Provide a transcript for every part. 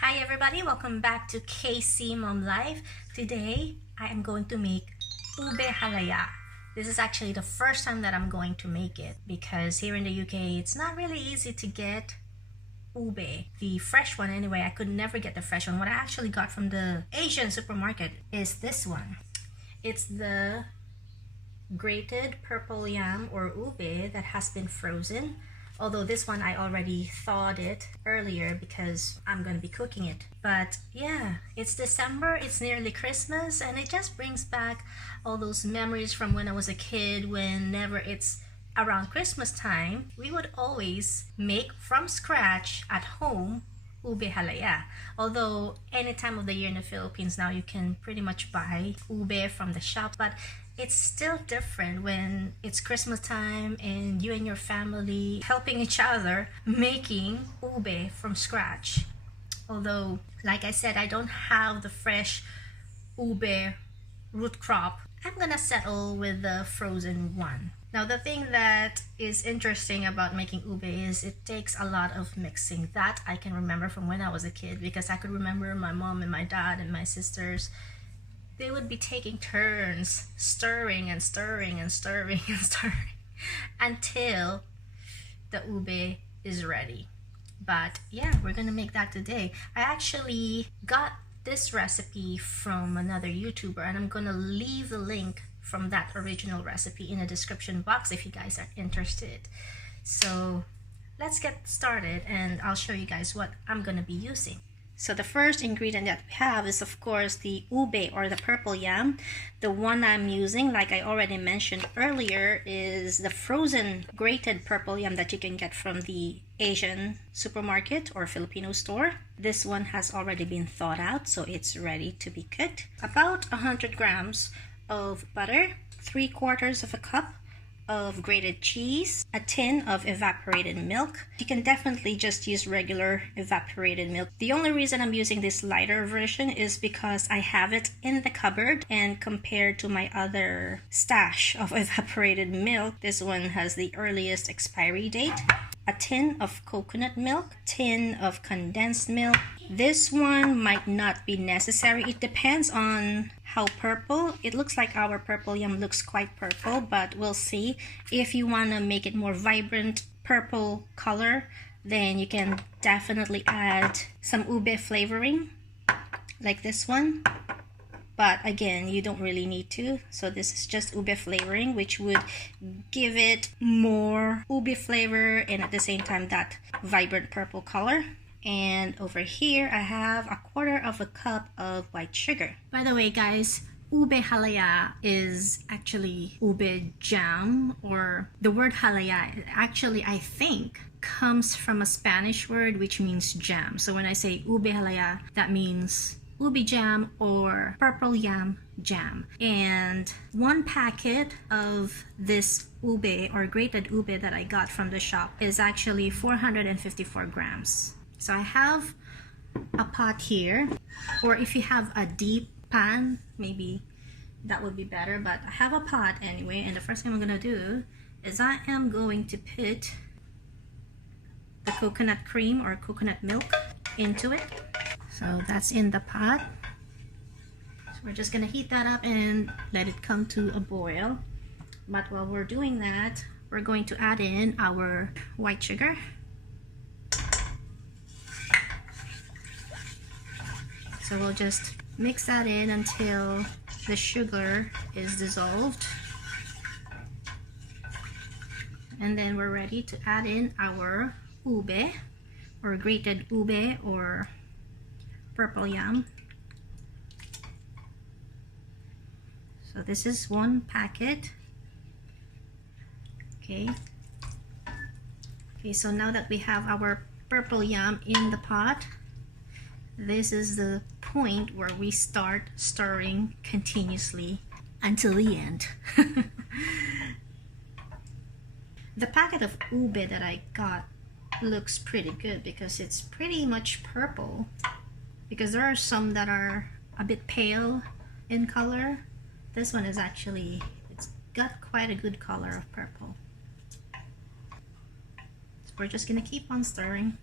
Hi everybody, welcome back to KC Mom Life. Today I am going to make Ube Halaya. This is actually the first time that I'm going to make it because here in the UK it's not really easy to get ube, the fresh one anyway. I could never get the fresh one. What I actually got from the Asian supermarket is this one. It's the grated purple yam or ube that has been frozen. Although this one I already thawed it earlier because I'm going to be cooking it. But yeah, it's December, it's nearly Christmas, and it just brings back all those memories from when I was a kid. Whenever it's around Christmas time, we would always make from scratch at home Ube Halaya. Although any time of the year in the Philippines now you can pretty much buy ube from the shop, but it's still different when it's Christmas time and you and your family helping each other making ube from scratch. Although, like I said, I don't have the fresh ube root crop. I'm gonna settle with the frozen one. Now, the thing that is interesting about making ube is it takes a lot of mixing. That I can remember from when I was a kid, because I could remember my mom and my dad and my sisters, they would be taking turns stirring and stirring and stirring and stirring until the ube is ready. But yeah, we're gonna make that today. I actually got this recipe from another YouTuber, and I'm gonna leave the link from that original recipe in the description box if you guys are interested. So let's get started and I'll show you guys what I'm gonna be using. So the first ingredient that we have is of course the ube or the purple yam. The one I'm using, like I already mentioned earlier, is the frozen grated purple yam that you can get from the Asian supermarket or Filipino store. This one has already been thawed out, so it's ready to be cooked. About 100 grams of butter, 3/4 of a cup of grated cheese, a tin of evaporated milk. You can definitely just use regular evaporated milk. The only reason I'm using this lighter version is because I have it in the cupboard, and compared to my other stash of evaporated milk, this one has the earliest expiry date. A tin of coconut milk, tin of condensed milk. This one might not be necessary. It depends on how purple. It looks like our purple yam looks quite purple, but we'll see. If you want to make it more vibrant purple color, then you can definitely add some ube flavoring like this one. But again, you don't really need to. So this is just ube flavoring, which would give it more ube flavor and at the same time that vibrant purple color. And over here, I have 1/4 of a cup of white sugar. By the way, guys, Ube Halaya is actually ube jam, or the word halaya actually, I think, comes from a Spanish word which means jam. So when I say Ube Halaya, that means ube jam or purple yam jam. And 1 packet of this ube or grated ube that I got from the shop is actually 454 grams. So I have a pot here, or if you have a deep pan, maybe that would be better, but I have a pot anyway. And the first thing I'm gonna do is I am going to put the coconut cream or coconut milk into it. So that's in the pot. So we're just gonna heat that up and let it come to a boil. But while we're doing that, we're going to add in our white sugar. So we'll just mix that in until the sugar is dissolved. And then we're ready to add in our ube or grated ube or purple yam. So this is 1 packet. Okay, so now that we have our purple yam in the pot, this is the point where we start stirring continuously until the end. The packet of ube that I got looks pretty good because it's pretty much purple, because there are some that are a bit pale in color. This one is actually, it's got quite a good color of purple. So we're just gonna keep on stirring.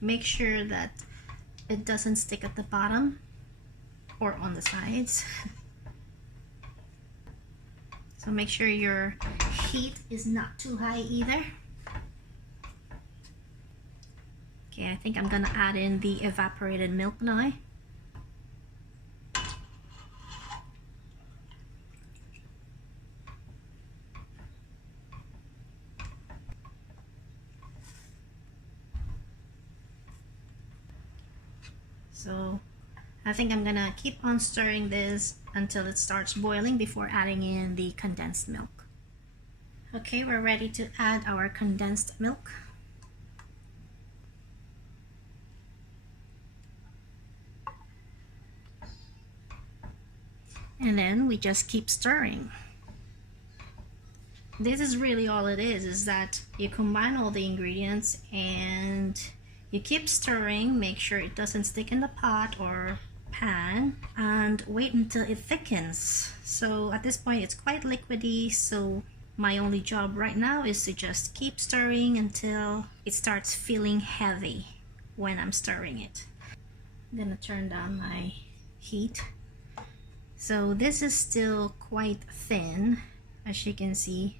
Make sure that it doesn't stick at the bottom or on the sides. So make sure your heat is not too high either. Okay, I think I'm gonna add in the evaporated milk now. So I think I'm gonna keep on stirring this until it starts boiling before adding in the condensed milk. Okay, we're ready to add our condensed milk. And then we just keep stirring. This is really all it is that you combine all the ingredients and you keep stirring, make sure it doesn't stick in the pot or pan, and wait until it thickens. So at this point it's quite liquidy, so my only job right now is to just keep stirring until it starts feeling heavy when I'm stirring it. I'm gonna turn down my heat. So this is still quite thin, as you can see.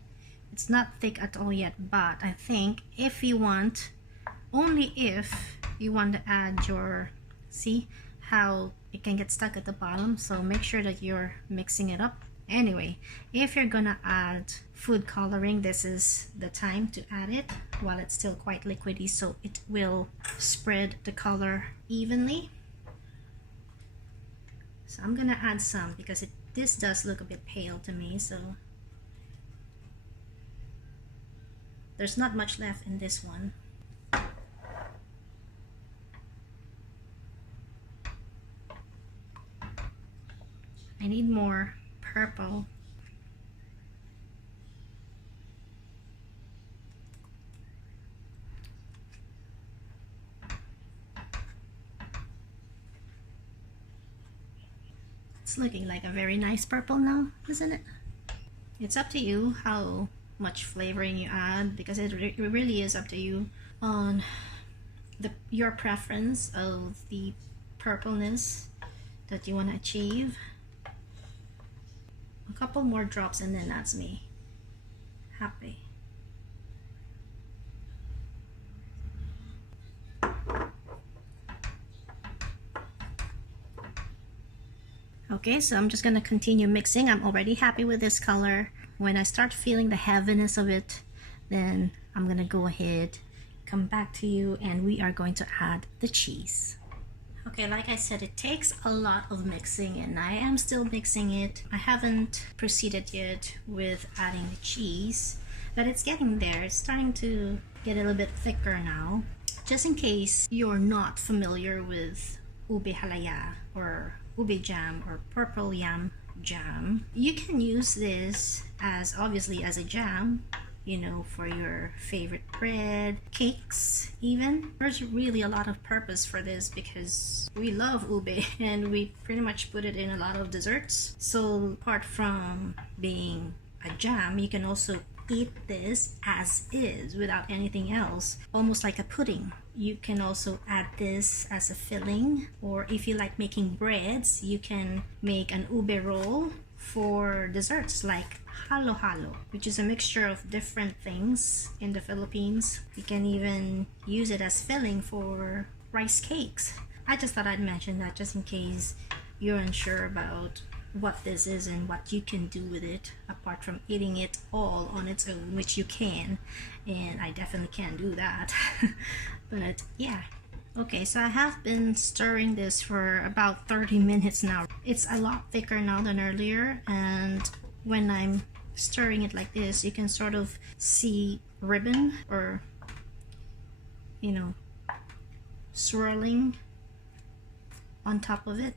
It's not thick at all yet, but I think if you want, only if you want to add your, see how it can get stuck at the bottom, so make sure that you're mixing it up. Anyway, if you're gonna add food coloring, this is the time to add it while it's still quite liquidy, so it will spread the color evenly. So I'm gonna add some because this does look a bit pale to me, so there's not much left in this one. I need more purple. It's looking like a very nice purple now, isn't it? It's up to you how much flavoring you add, because it really is up to you on your preference of the purpleness that you want to achieve. A couple more drops and then that's me happy. Okay, so I'm just gonna continue mixing. I'm already happy with this color. When I start feeling the heaviness of it, then I'm gonna go ahead, come back to you, and we are going to add the cheese. Okay, like I said, it takes a lot of mixing and I am still mixing it. I haven't proceeded yet with adding the cheese, but it's getting there. It's starting to get a little bit thicker now. Just in case you're not familiar with Ube Halaya or Ube jam or purple yam jam, you can use this as obviously as a jam, you know, for your favorite bread, cakes even. There's really a lot of purpose for this because we love ube and we pretty much put it in a lot of desserts. So apart from being a jam, you can also eat this as is without anything else, almost like a pudding. You can also add this as a filling, or if you like making breads, you can make an ube roll for desserts like halo-halo, which is a mixture of different things in the Philippines. You can even use it as filling for rice cakes. I just thought I'd mention that just in case you're unsure about what this is and what you can do with it apart from eating it all on its own, which you can, and I definitely can do that. But yeah. Okay, so I have been stirring this for about 30 minutes now. It's a lot thicker now than earlier, and when I'm stirring it like this, you can sort of see ribbon or, you know, swirling on top of it.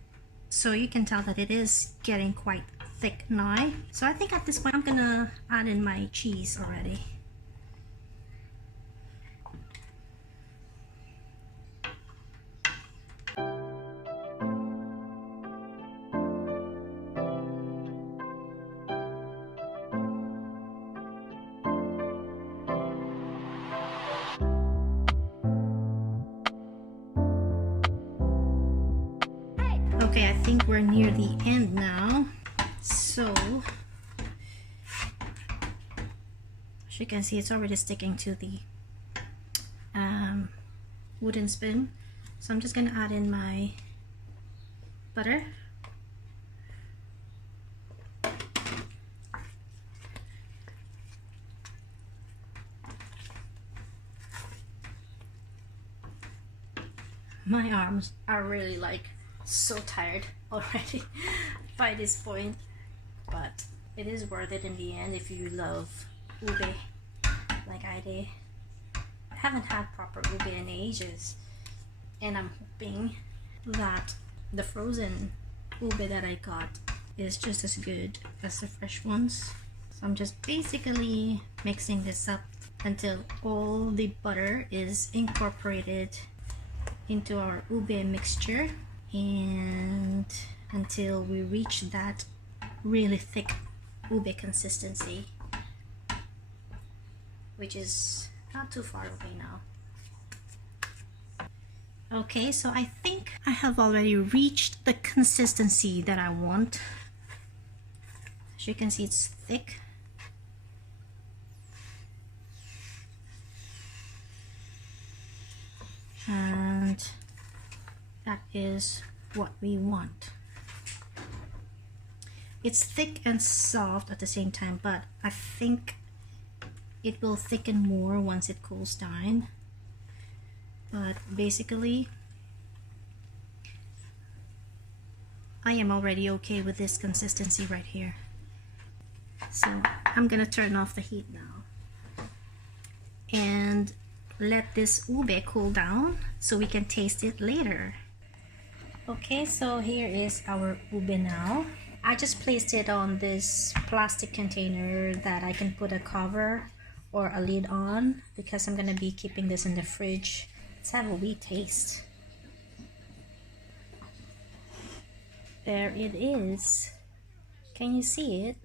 So you can tell that it is getting quite thick now. So I think at this point I'm gonna add in my cheese already. Okay, I think we're near the end now. So, as you can see, it's already sticking to the wooden spoon. So I'm just gonna add in my butter. My arms are really like so tired already by this point, but it is worth it in the end if you love ube like I did. I haven't had proper ube in ages, and I'm hoping that the frozen ube that I got is just as good as the fresh ones. So I'm just basically mixing this up until all the butter is incorporated into our ube mixture, and until we reach that really thick ube consistency, which is not too far away now. Okay, so I think I have already reached the consistency that I want. As you can see, it's thick. And that is what we want. It's thick and soft at the same time, but I think it will thicken more once it cools down. But basically, I am already okay with this consistency right here. So I'm gonna turn off the heat now and let this ube cool down so we can taste it later. Okay, so here is our ube now. I just placed it on this plastic container that I can put a cover or a lid on because I'm gonna be keeping this in the fridge. Let's have a wee taste. There it is. Can you see it?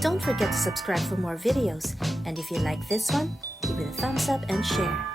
Don't forget to subscribe for more videos, and if you like this one, give it a thumbs up and share.